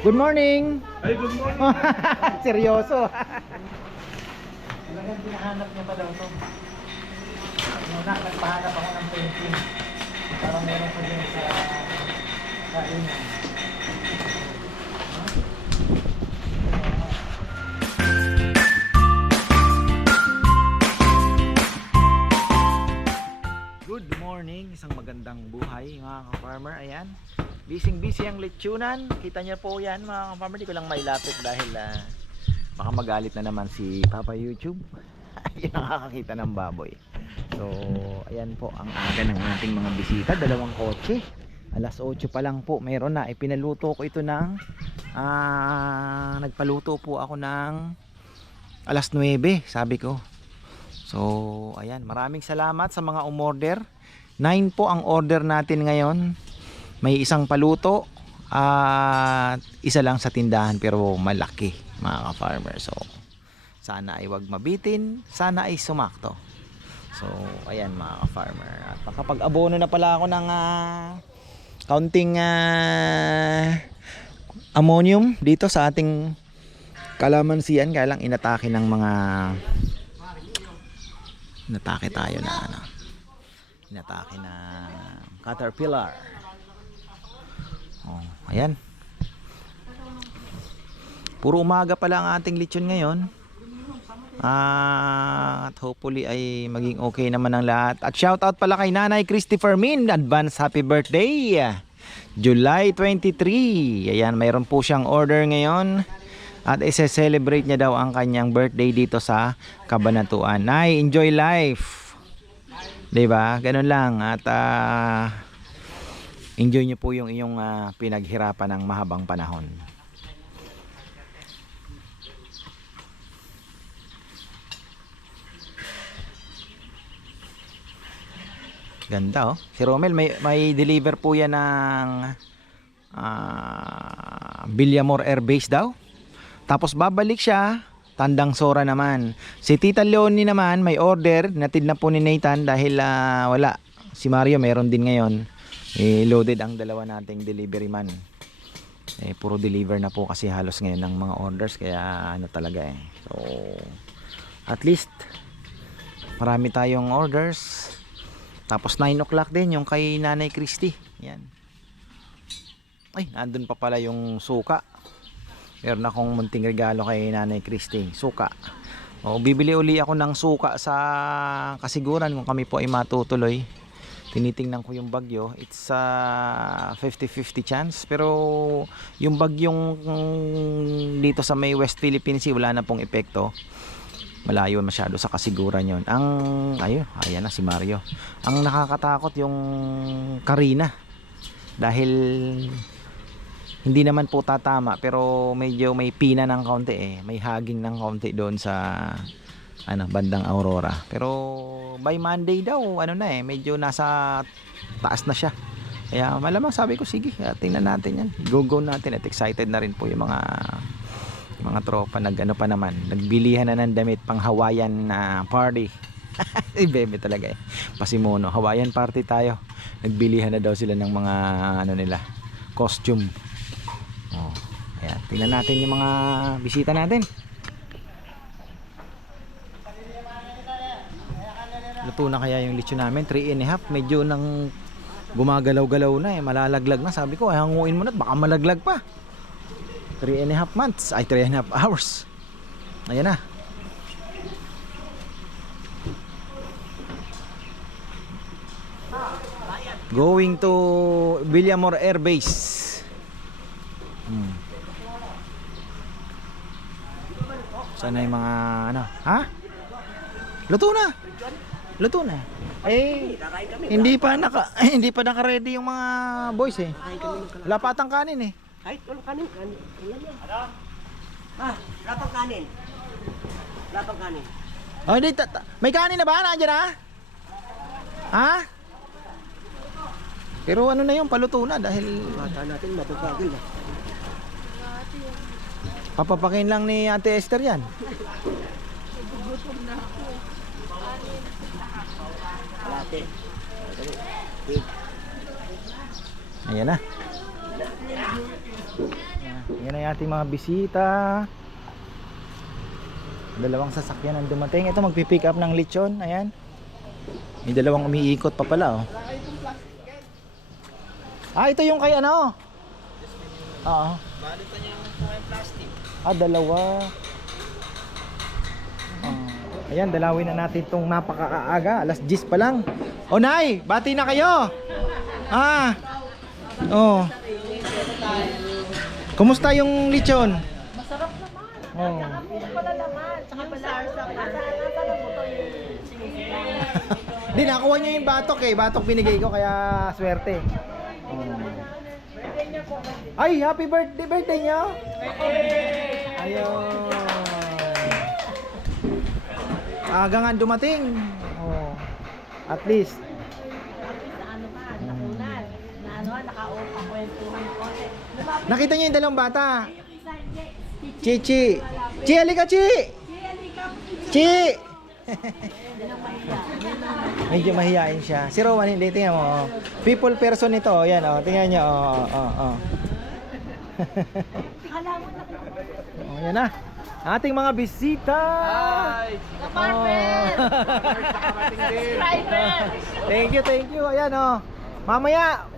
Good morning! Ay, good morning. Seryoso. Talagang hinahanap niya pa daw to. Una, nagpahanap ako ng painting. Para meron pa din sa kainan. Good morning, isang magandang buhay mga ka-farmer. Ayan, busy busy ang lechunan. Kita niyo po yan mga ka-farmer. Di ko lang mailapit dahil ah, baka magalit na naman si Papa YouTube. Yung nakakakita ng baboy. So, ayan po ang aga ng ating mga bisita. Dalawang kotse. Alas 8 pa lang po. Meron na. Ipinaluto ko ito ng ah, nagpaluto po ako ng alas 9 sabi ko. So, ayan, maraming salamat sa mga umorder. 9 po ang order natin ngayon. May isang paluto at isa lang sa tindahan pero malaki mga ka-farmer. So, sana ay wag mabitin, sana ay sumakto. So, ayan mga ka-farmer. At makapag-abono na pala ako ng ah, counting ah, ammonium dito sa ating kalamansian. Kaya lang inatake ng mga inatake tayo na ano inatake na caterpillar ayan puro umaga pala ang ating lechon ngayon Ah, at hopefully ay maging okay naman ang lahat. At shout out pala kay Nanay Christopher Min, advance happy birthday. July 23. Ayan, mayroon po siyang order ngayon. At isa-celebrate niya daw ang kanyang birthday dito sa Kabanatuan. Nay, enjoy life. 'Di ba? Ganun lang at ah, enjoy niyo po yung iyong ah, pinaghirapan ng mahabang panahon. Ganda oh. Si Romel may may deliver po yan ng ah Villamor Air Base daw. Tapos babalik siya Tandang Sora naman. Si Tita Leonie naman may order natid na po ni Nathan dahil ah, wala. Si Mario meron din ngayon. Eh, loaded ang dalawa nating delivery man. Eh, puro deliver na po kasi halos ngayon ng mga orders kaya ano talaga eh. So at least marami tayong orders. Tapos 9 o'clock din yung kay Nanay Christy. Yan. Ay, nandun pa pala yung suka. Meron akong munting regalo kay Nanay Christy. Suka. O, bibili uli ako ng suka sa kasiguran kung kami po ay matutuloy. Tinitingnan ko yung bagyo. It's a 50-50 chance. Pero yung bagyong mm, dito sa may West Philippines Sea, wala na pong epekto. Malayo masyado sa kasiguran yon ang ayun ayan na si Mario. Ang nakakatakot yung Karina. Dahil hindi naman po tatama pero medyo may pina ng kaunti eh. May haging ng kaunti doon sa ano bandang Aurora. Pero by Monday daw ano na eh medyo nasa taas na siya. Kaya malamang sabi ko sige ah, tingnan natin yan. Go go natin at excited na rin po yung mga mga tropa. Nag ano pa naman nagbilihan na ng damit pang Hawaiian na party. Eh bebe talaga eh. Pasimono Hawaiian party tayo. Nagbilihan na daw sila ng mga ano nila costume. Oh ayan. Tingnan natin yung mga bisita natin luto na kaya yung lechon namin. 3 and a half. Medyo nang gumagalaw-galaw na eh. Malalaglag na. Sabi ko ay hanguin mo na baka malaglag pa. 3 and a half months. Ay 3 and a half hours. Ayan na. Going to Villamor Air Base. Hmm. sana yung mga ano? Ha? luto na luto na eh hindi pa naka hindi pa naka-ready yung mga boys eh wala pa atang kanin eh Kahit walang kanin, kanin. Ano? Ah, wala pang kanin. Wala pang kanin. Oh, di, ta- ta- may kanin na ba? Nandiyan na? Ha? Pero ano na yung paluto na dahil Bata natin mapapagil na. papapakin lang ni Ate Esther yan. Ayan na. Ayan, Yan ang ating mga bisita. Dalawang sasakyan ang dumating. Ito magpi-pick up ng lechon. Ayan. May dalawang umiikot pa pala oh. Ah, ito yung kay ano? Oo. Ah, dalawa. Ayan, dalawin na natin tong napakaaga. Alas 10 pa lang. O Nay, bati na kayo. Ah. Oh. Kumusta yung lechon? Masarap naman. Oh. Puso pala naman. Tsaka pala, nasa nasa na mo to yung sinigang. Di, nakuha niyo yung batok eh. Batok binigay ko kaya swerte. Ay, happy birthday, birthday niyo? Ayun. Aga nga dumating. Oh. At least. Nakita niyo yung dalawang bata. hindi. Chichi. Chi, halika Chi. Chi. Medyo mahihain siya. Si Rowan hindi, tingnan mo. oh. People person ito, oh. yan oh. Tingnan niyo, oh, oh, oh. Na. oh yan na. Ating mga bisita. Apartment! Subscriber! Thank you, thank you. Ayan oh. Mamaya.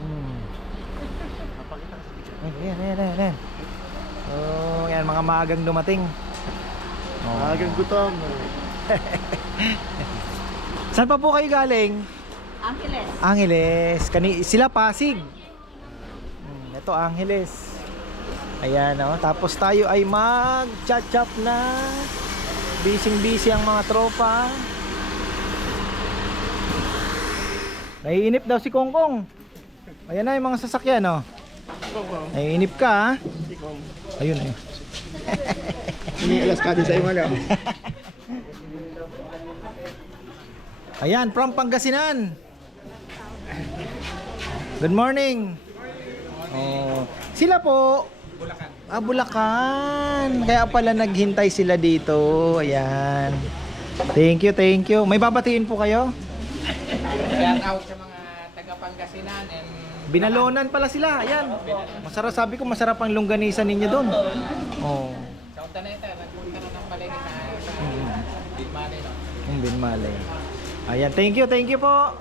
Hmm. Ayan, ayan, ayan, ayan. Oh, yan mga maagang dumating. Oh. Agang gutom. Saan pa po kayo galing? Angeles. Angeles. Kani sila Pasig. Hmm, ito Angeles. Ayan oh. Tapos tayo ay mag-chat-chat na. Busy-busy ang mga tropa. Naiinip daw si Kongkong. Ayan na yung mga sasakyan oh. Naiinip ka ha? Ayun ayun. Ini alas kadi sa imong Ayan, from Pangasinan. Good morning. Oh, sila po. Bulacan. Ah, Bulacan. Kaya pala naghintay sila dito. Ayan. Thank you, thank you. May babatiin po kayo? Shout out sa mga taga Pangasinan and Binalonan pala sila. Ayan. Masarap sabi ko masarap ang longganisa ninyo doon. Oh. sa Untaneta, nagpunta na ng palengke sa Money, no? Yung binmale. Ayan, thank you, thank you po.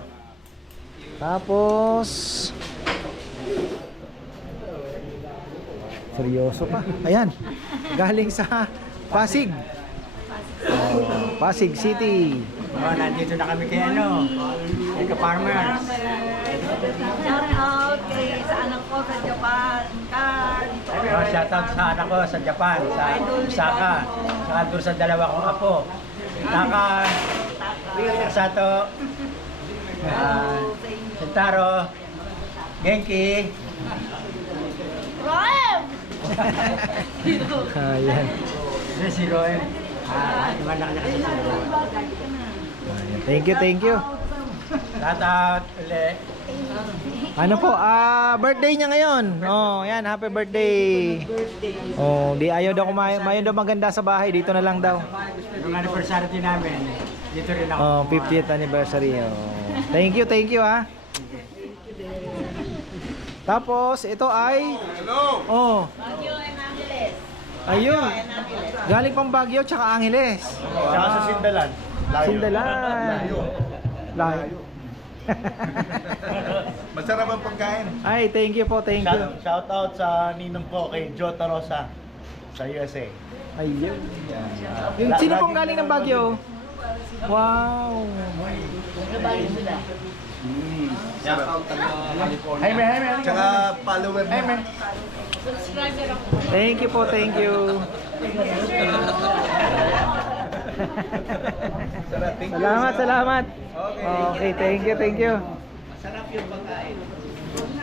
Tapos Seryoso pa. Ayan. Galing sa Pasig. Oh, Pasig City. Oh, nandito na kami kay ano, kay ka-farmers. Shout out kay sa anak ko sa Japan. Car. Oh, shout out sa anak ko sa Japan, sa Osaka. Saka doon sa dalawa kong apo. Taka, Sato, uh, Sentaro, Genki, Roem! Ayan. Si Roy. Ah, iwan na kanya kasi si Roy. Ayan. Thank you, thank you. Shout out ulit. Ano po? Ah, birthday niya ngayon. Oh, yan, happy birthday. Oh, di ayaw daw kumain, mayon daw maganda sa bahay, dito na lang daw. Yung anniversary din namin, dito rin ako. Oh, 50th anniversary. Oh. Thank you, thank you ah. Tapos ito ay Hello. Oh. Baguio and Angeles. Ayun. Galing pang Baguio tsaka Angeles. Saka sa Sindalan. Sindalan. Layo. Masarap ang pagkain. Ay, thank you po, thank you. Shout, shout out sa ninong ko kay Jota Rosa sa USA. Ayun. Yung sino pong galing ng Baguio? Wow. Hey, man, hey, man. Tsaka follower mo. Hey, man. Thank you po, thank you. Salamat, salamat. Okay, thank you, thank you.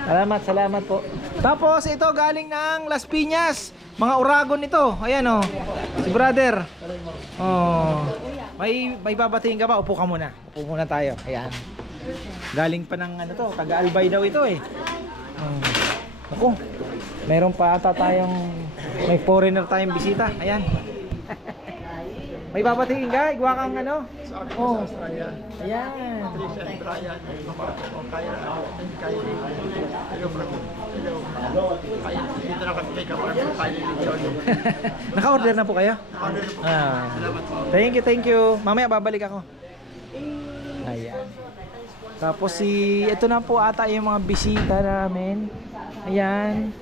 Salamat, salamat po. Tapos ito galing ng Las Piñas. Mga uragon ito. Ayan oh. Si brother. Oh. May may babatiin ka ba? Upo ka muna. Upo muna tayo. Ayan. Galing pa ng ano to, taga Albay daw ito eh. Oh. Ako. Meron pa ata tayong may foreigner tayong bisita. Ayan. may babatiin ka? Igwa kang ano? Oh. Ayan. Naka-order na po kayo? Ah. Thank you, thank you. Mamaya babalik ako. Tapos si, ito na po ata yung mga bisita namin. Ayan.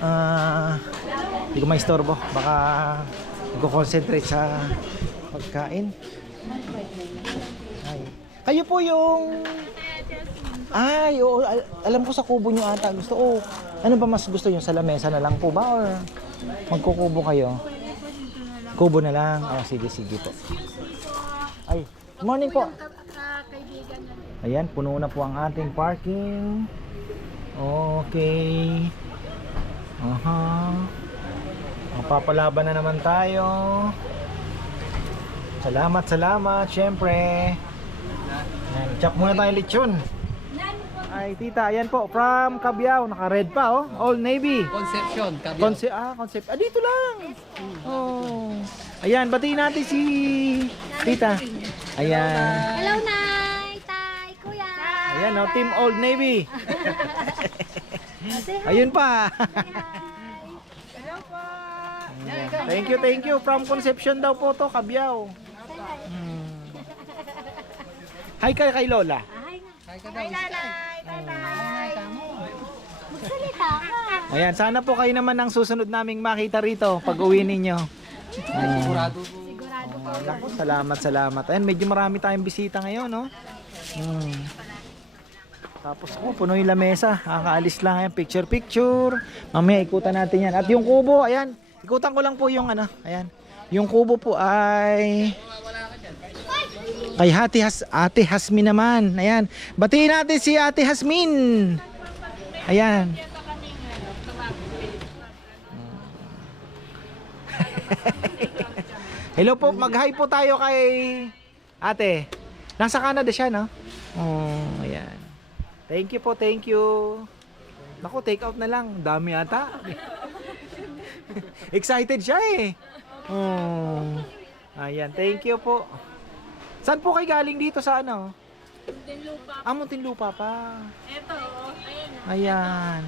Ah, hindi ko maistorbo. Baka mag-concentrate sa pagkain. Ay. Kayo po yung ay, oo, al- alam ko sa kubo nyo ata gusto. Oh, ano ba mas gusto nyo? Sa lamesa na lang po ba? Or magkukubo kayo? Kubo na lang. Oh, sige, sige po. Morning po. Ayan, puno na po ang ating parking. Okay. Aha. Mapapalaban na naman tayo. Salamat, salamat, syempre. Ayan, chop muna tayong lechon. Ay, tita, ayan po, from Cabiao, naka-red pa, oh. Old Navy. Conception, Cabiao. Concept, ah, concept. Ah, dito lang. Oh. Ayan, batiin natin si tita. Ayan. Hello, Nay! Tay! Kuya! Ayan, oh, Team Old Navy. Ayun pa. Ayan. Thank you, thank you. From Conception daw po to, Cabiao. Hmm. Hi kay kay Lola. Magsalita ka! Ayan, sana po kayo naman ang susunod naming makita rito pag uwi ninyo. Sigurado po. Ko. Naku, salamat, salamat. Ayan, medyo marami tayong bisita ngayon, no? Hmm. Tapos, oh, puno yung lamesa. Kakaalis lang yan. Picture, picture. Mamaya, ikutan natin yan. At yung kubo, ayan. Ikutan ko lang po yung ano, ayan. Yung kubo po ay... Kay Ate, Has, Ate Hasmin naman. Ayan. Batiin natin si Ate Hasmin. Ayan. Hello po, mag-hi po tayo kay ate. Nasa Canada siya, no? Oh, ayan. Thank you po, thank you. Naku, take out na lang. Dami ata. Excited siya eh. Oh. Ayan, thank you po. Saan po kayo galing dito sa ano? Muntinlupa. Ah, Muntinlupa pa. Ito, oh, ayun. Ayan.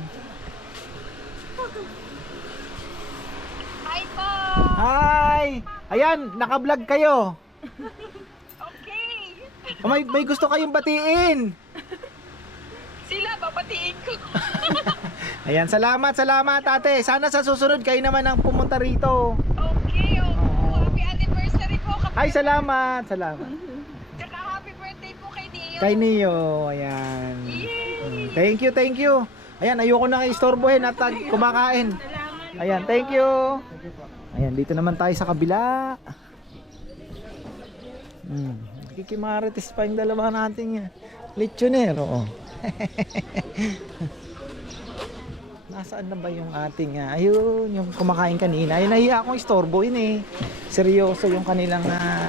Hi po! Hi! Ayan, naka-vlog kayo. Okay. May, may gusto kayong batiin. Sila, papatiin ko. Ayan, salamat, salamat ate. Sana sa susunod kayo naman ang pumunta rito. Okay, oh. Happy anniversary po. Kap- Ay, salamat, salamat. Tsaka happy birthday po kay Dio. Kay Neo, ayan. Mm, Thank you, thank you. Ayan, ayoko na istorbohin at kumakain. Ayan, thank you. Ayan, dito naman tayo sa kabila. Hmm, kikimarites pa yung dalawa natin yan. Lechonero, oh. Nasaan na ba yung ating, ah, ayun, yung kumakain kanina. Ayun, nahiya akong istorbo yun eh. Seryoso yung kanilang, ah,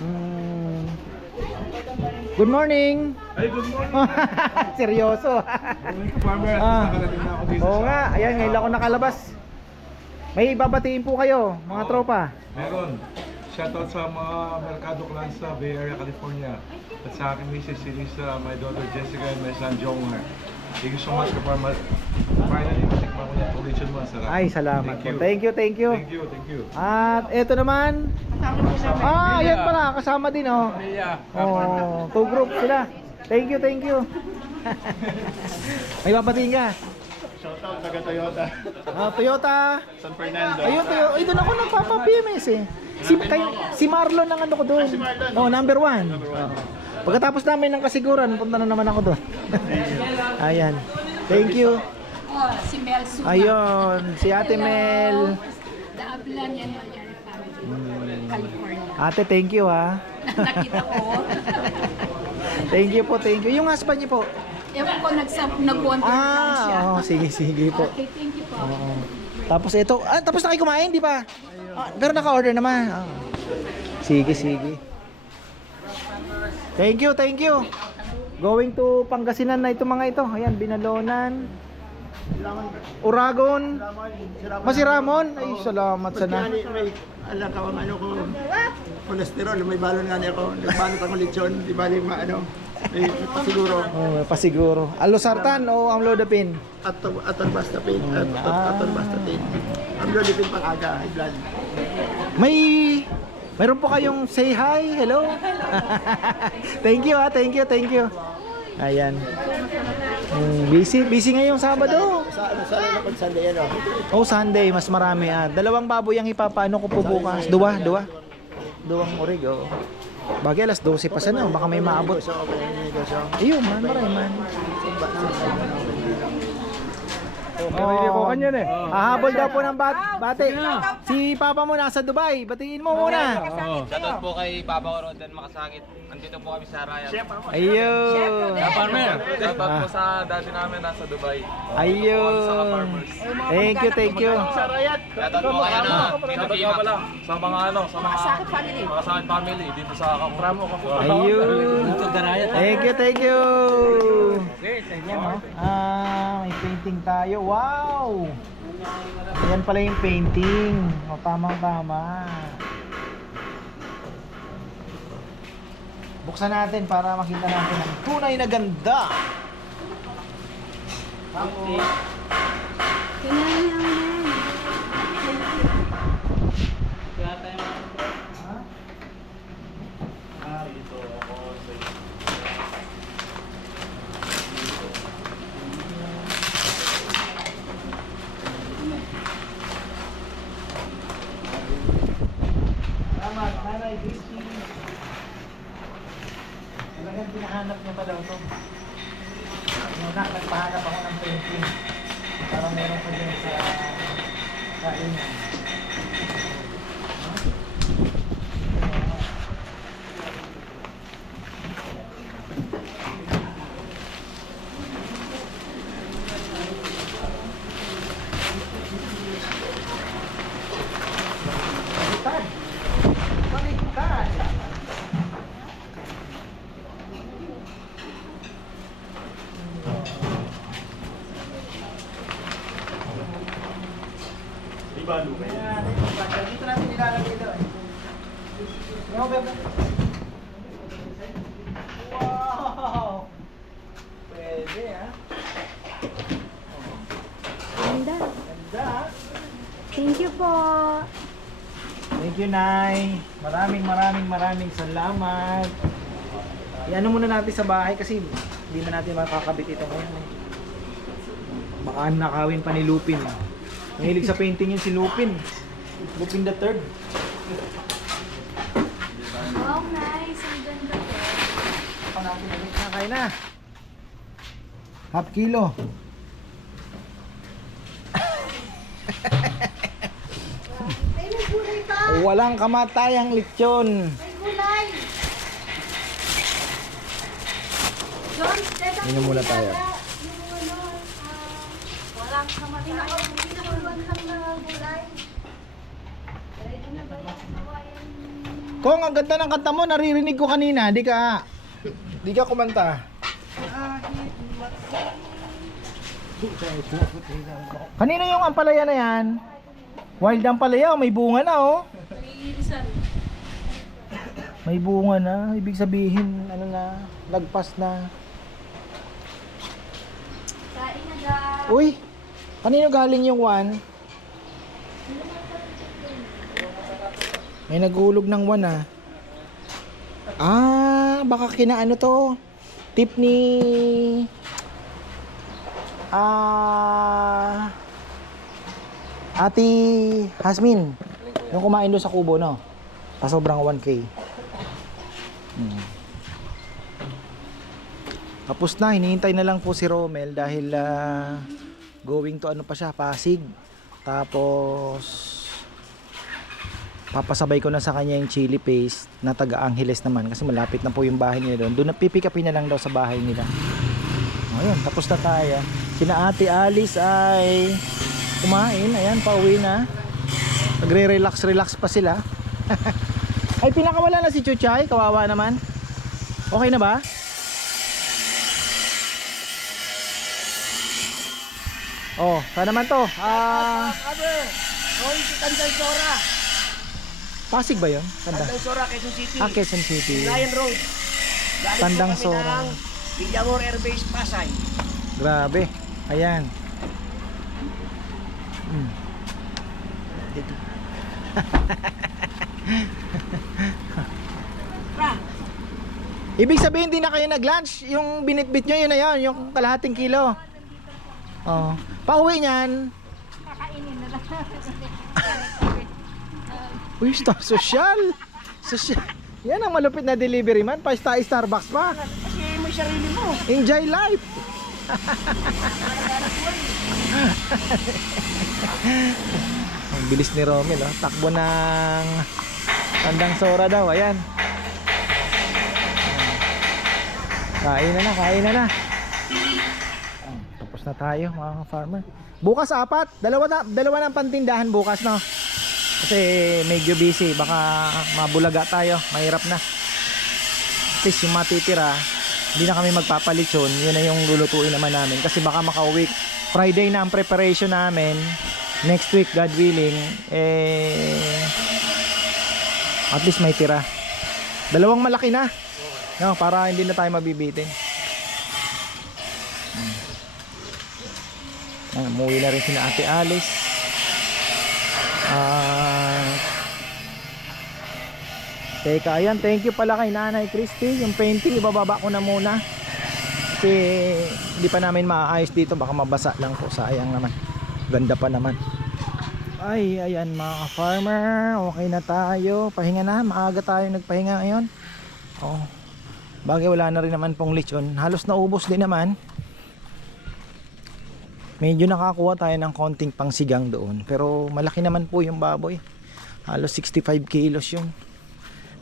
mm, Good morning! Ay, good morning. Seryoso. Farmer, Ah. nakarating na ako dito Oo nga, ayan, ngayon ako nakalabas. May babatiin po kayo, mga Oo. tropa. Meron. Shoutout sa mga Mercado Clan sa Bay Area, California. At sa aking misis, si Lisa, my daughter Jessica, and my son Jomar. Thank you so much for farmer. Finally, matikman ko yung tulisan mo. ang Sarap. Ay, salamat Thank po. you. Thank you, thank you. Thank you, thank you. At eto naman. Ah, ayan pala, kasama din oh. Yeah. Oh, two group sila. Thank you, thank you. May babatiin ka. Shoutout taga Toyota. Ah, Toyota. San Fernando. Ayun, Toyota. Ay, doon ako nagpapa-PMS eh. Si, kay, si Marlon ang ano ko doon. Oh, number one. Oh. Pagkatapos namin ng kasiguran, punta na naman ako doon. Ayan. Thank you. Oh, si Mel Suna. Ayun, si Ate Mel. The Abilan yan, Malyari family. California. Ate, thank you ha. Nakita ko. Thank you po, thank you. Yung husband niyo po. Ewan ko, nag-wonder lang siya. Ah, oh, sige, sige po. Okay, thank you po. Oo. Tapos ito, ah, tapos na kayo kumain, di ba? Ah, pero naka-order naman. Ah. Sige, sige. Thank you, thank you. Going to Pangasinan na ito mga ito. Ayan, Binalonan. Uragon. Masi Ramon. Ay, salamat sana. may alam ka ano ko kolesterol may balon nga niya ako nagbalot ako lechon di bali ma ano Eh, siguro. Oh, pasiguro. Alosartan o amlodipine? Aton, aton basta pin. Aton, Ah. aton basta pin. Ang blood pin pang aga. High blood. May Mayroon po kayong say hi, hello. thank you ah, thank you, thank you. Ayan. Mm, busy, busy ngayong Sabado. Sa ano, sa ano pag Sunday ano? Oh, Sunday, mas marami ah. Dalawang baboy ang ipapaano ko po bukas. Dua, dua. Duwang orig, oh. Bagay alas 12 pa sana, baka may maabot. Negosyo. Ayun, man, maray man. Narinig ko kanyan eh. Hahabol daw po ng bat bate. Si Papa mo nasa Dubai. Batiin mo muna. Shoutout po kay Papa ko Rodan Makasakit. Andito po kami sa Raya. Ayun. Shoutout po sa dati namin nasa Dubai. Ayun. Thank you, thank you. Shoutout po kayo na Pinabima. Sa mga ano, sa mga Sakit family. mga sa akin family dito sa Kapramo ko. Ayun. Thank you, thank you. Oh. Ah, may painting tayo. Wow! Yan pala yung painting. O, tamang tama. Buksan natin para makita natin ang tunay na ganda. Salamat, Nanay Christy. Talagang pinahanap niya pa daw to. Muna, nagpahanap ako ng painting. Para meron ko din sa kain niya. Baliktad. Baliktad. Ayan, dito natin nilalagay ito eh. Ano, Bebe? Wow! Pwede ah. Ganda. Ganda ah. Thank you po. Thank you, Nay. Maraming maraming salamat. Iano muna natin sa bahay kasi hindi na natin makakabit ito ngayon. eh. Baka nakawin pa ni Lupin. Mahilig sa painting yun si Lupin. Lupin the third. Wow, nice. Ang ganda natin ulit na. Half kilo. Walang kamatayang lechon. May gulay. John, teka. Inom muna tayo. Walang kamatay. Kung ang ganda ng kanta mo, naririnig ko kanina. Di ka, di ka kumanta. Kanina yung ampalaya na yan? Wild ampalaya, may bunga na oh. May bunga na, ibig sabihin, ano na, lagpas na. Kain na ga. Uy, kanino galing yung one? May naghulog ng one ah. Ah, baka kinaano to. Tip ni... Ah... Ati Hasmin. Yung kumain doon sa kubo, no? Pasobrang 1K. Tapos na, hinihintay na lang po si Romel dahil ah, going to ano pa siya, Pasig. Tapos papasabay ko na sa kanya yung chili paste na taga Angeles naman kasi malapit na po yung bahay nila doon. Doon na pipikapin na lang daw sa bahay nila. Ayun, tapos na tayo. Sina Ate Alice ay kumain. Ayan, pauwi na. Nagre-relax, relax pa sila. ay, pinakawala na si Chuchay. Kawawa naman. Okay na ba? Oh, saan naman to? Ah, Roy, Tanday Sora. Pasig ba 'yon? Tanda. Tanday Sora, Quezon City. Ah, Quezon City. Lion Road. Galing Tandang po kami Sora. ng Villamor Air Base, Pasay. Grabe. Ayan. Mm. Dito. Ibig sabihin hindi na kayo nag-lunch, yung binitbit nyo yun na yun, yung kalahating kilo. Oh. Pauwi niyan. Kakainin na lang. Uy, star social. Social. Yan ang malupit na delivery man. Pa star Starbucks pa. Kasi may sarili mo. Enjoy life. Ang bilis ni Romel, oh. takbo ng tandang Sora daw. Ayan. Kain na na, kain na na. Na tayo mga farmer. Bukas apat, dalawa na, dalawa ng pantindahan bukas no. Kasi medyo busy, baka mabulaga tayo, mahirap na. At least yung matitira, hindi na kami magpapalitsyon, yun na yung lulutuin naman namin. Kasi baka maka-week, Friday na ang preparation namin, next week, God willing, eh, at least may tira. Dalawang malaki na, no, para hindi na tayo mabibitin. Ah, Umuwi na rin si Ate Alice. Ah, Teka, ayan, thank you pala kay Nanay Christy. Yung painting, ibababa ko na muna. Kasi hindi pa namin maayos dito. Baka mabasa lang po. Sayang naman. Ganda pa naman. Ay, ayan mga farmer. Okay na tayo. Pahinga na. Maaga tayo nagpahinga ngayon. Oh. Bagay wala na rin naman pong lechon. Halos naubos din naman. Medyo nakakuha tayo ng konting pangsigang doon. Pero malaki naman po yung baboy. Halos 65 kilos yun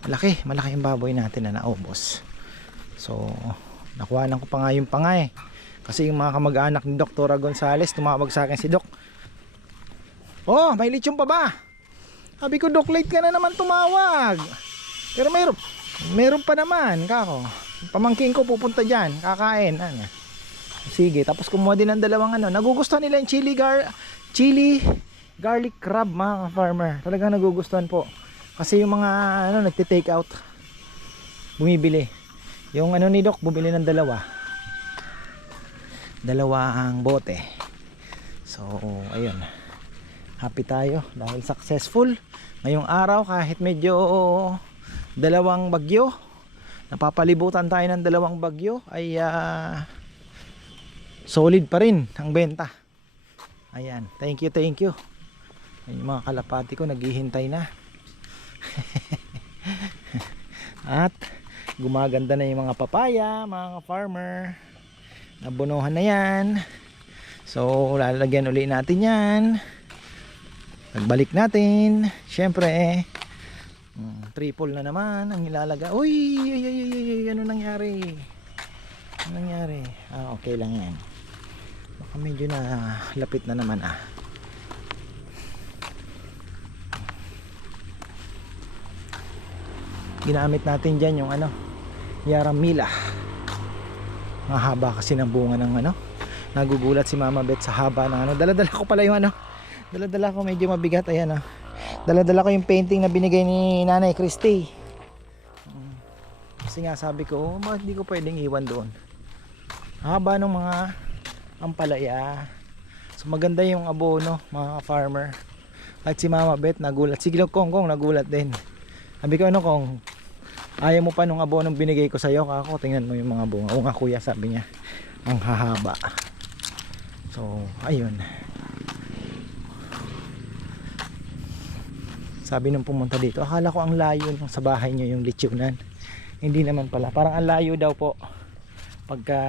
malaki, malaki yung baboy natin na naubos. So, nakuha ko pa nga yung pangay. Kasi yung mga kamag-anak ni Dr. Gonzales, tumawag sa akin si Doc. Oh, may lechon pa ba? Sabi ko, Doc, late ka na naman tumawag. Pero meron, meron pa naman, kako. Pamangking ko pupunta dyan, kakain. Ano? Sige, tapos kumuha din ng dalawang ano. Nagugustuhan nila yung chili gar chili garlic crab mga farmer. Talagang nagugustuhan po. Kasi yung mga ano nagte-take out bumibili. Yung ano ni Doc bumili ng dalawa. Dalawa ang bote. So, ayun. Happy tayo dahil successful. Ngayong araw kahit medyo dalawang bagyo, napapalibutan tayo ng dalawang bagyo ay ah, solid pa rin ang benta. Ayan, thank you, thank you. Yung mga kalapati ko naghihintay na. At gumaganda na yung mga papaya, mga farmer. Nabunuhan na yan. So, lalagyan uli natin yan. Pagbalik natin, syempre, mm, triple na naman ang ilalaga. Uy, ay, ay, ay, ay, ano nangyari? Ano nangyari? Ah, okay lang yan. Baka medyo na lapit na naman ah. ginamit natin dyan yung ano yaramila. Mahaba kasi ng bunga ng ano nagugulat si mama Bet sa haba ng ano. Daladala ko pala yung ano daladala ko medyo mabigat. Ayan ah. Daladala ko yung painting na binigay ni nanay Christy. Mm. kasi nga sabi ko oh, bakit di ko pwedeng iwan doon? Haba ng mga ampalaya so maganda yung abono mga farmer at si mama Bet nagulat. Si Kong Kong nagulat din. Sabi ko ano kong? Ayaw mo pa nung abonong binigay ko sa'yo? Kako tingnan mo yung mga bunga. O nga kuya sabi niya. Ang hahaba. So ayun. Sabi nung pumunta dito akala ko ang layo nung sa bahay niyo yung lechonan hindi naman pala. Parang ang layo daw po pagka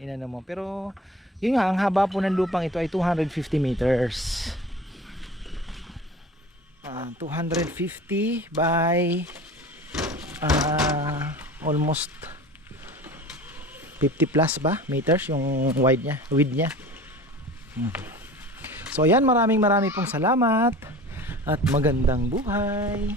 inano mo. Pero yun nga ang haba po ng lupang ito ay 250 meters. Ah, 250 by ah almost 50 plus ba meters yung wide niya width niya. Hmm. so ayan maraming maraming pong salamat at magandang buhay